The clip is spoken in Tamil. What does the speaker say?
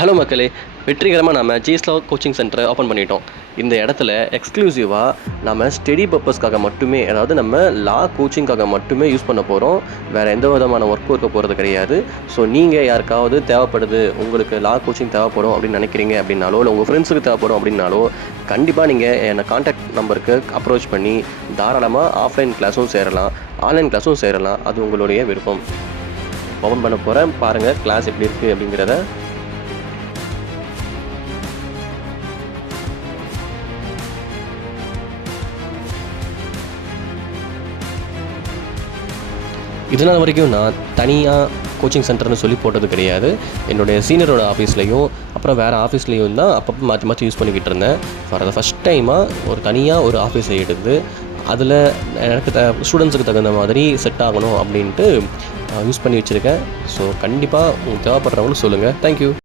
ஹலோ மக்களே, வெற்றிகரமாக நம்ம ஜீஸ்லா கோச்சிங் சென்டரை ஓப்பன் பண்ணிட்டோம். இந்த இடத்துல எக்ஸ்க்ளூசிவாக நம்ம ஸ்டடி பர்பஸ்க்காக மட்டுமே, அதாவது நம்ம லா கோச்சிங்காக மட்டுமே யூஸ் பண்ண போகிறோம். வேறு எந்த விதமான ஒர்க்கும் இருக்க போகிறது கிடையாது. ஸோ நீங்கள் யாருக்காவது தேவைப்படுது, உங்களுக்கு லா கோச்சிங் தேவைப்படும் அப்படின்னு நினைக்கிறீங்க அப்படின்னாலோ, இல்லை உங்கள் ஃப்ரெண்ட்ஸுக்கு தேவைப்படும் அப்படின்னாலோ, கண்டிப்பாக நீங்கள் என்னை கான்டாக்ட் நம்பருக்கு அப்ரோச் பண்ணி தாராளமாக ஆஃப்லைன் கிளாஸும் சேரலாம், ஆன்லைன் கிளாஸும் சேரலாம். அது உங்களுடைய விருப்பம். ஓப்பன் பண்ண போகிறேன், பாருங்கள் கிளாஸ் எப்படி இருக்குது அப்படிங்கிறத. இதனால் வரைக்கும் நான் தனியாக கோச்சிங் சென்டர்னு சொல்லி போட்டது கிடையாது. என்னுடைய சீனியரோட ஆஃபீஸ்லேயும் அப்புறம் வேறு ஆஃபீஸ்லேயும் தான் அப்பப்போ மாற்றி மாற்றி யூஸ் பண்ணிக்கிட்டு இருந்தேன். ஃபார் அதை ஃபஸ்ட் டைமாக ஒரு தனியாக ஒரு ஆஃபீஸை எடுத்து அதில் எனக்கு ஸ்டூடெண்ட்ஸுக்கு தகுந்த மாதிரி செட் ஆகணும் அப்படின்ட்டு யூஸ் பண்ணி வச்சுருக்கேன். ஸோ கண்டிப்பாக உங்களுக்கு தேவைப்படுறவங்களும் சொல்லுங்கள். தேங்க்யூ.